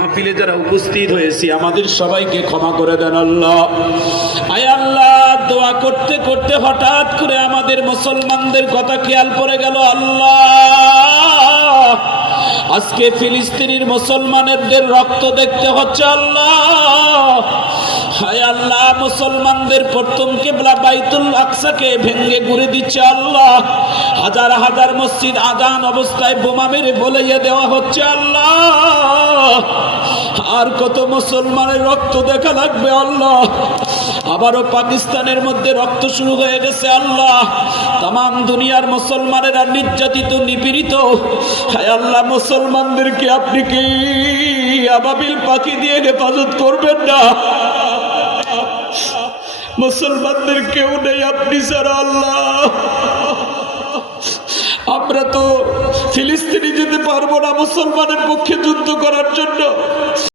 মাহফিলে যারা উপস্থিত হয়েছি আমাদের সবাইকে ক্ষমা করে দেন আল্লাহ। আয় আল্লাহ, দোয়া করতে করতে হঠাৎ করে আমাদের মুসলমানদের কথা খেয়াল পড়ে গেল আল্লাহ। আজকে ফিলিস্তিনের মুসলমানদের রক্ত দেখতে হচ্ছে আল্লাহ। হায় আল্লাহ, মুসলমানদের প্রথম কিবলা বাইতুল আকসাকে ভেঙে ঘুরে দিচ্ছে আল্লাহ। হাজার হাজার মসজিদ আজান অবস্থায় বোমা মেরে বলিয়ে দেওয়া হচ্ছে আল্লাহ। আর কত মুসলমানের রক্ত দেখা লাগবে আল্লাহ। আবারও পাকিস্তানের মধ্যে রক্ত শুরু হয়ে গেছে আল্লাহ। তাম দুনিয়ার মুসলমানেরা নির্যাতিত নিপীড়িত। হায় আল্লাহ, মুসলমানদেরকে আপনি কি আবাবিল পাখি দিয়ে হেফাজত করবেন না? মুসলমানদের কেউ নেই আপনি ছাড়া আল্লাহ। আমরা তো ফিলিস্তিনে যেতে পারবো না মুসলমানের পক্ষে যুদ্ধ করার জন্য।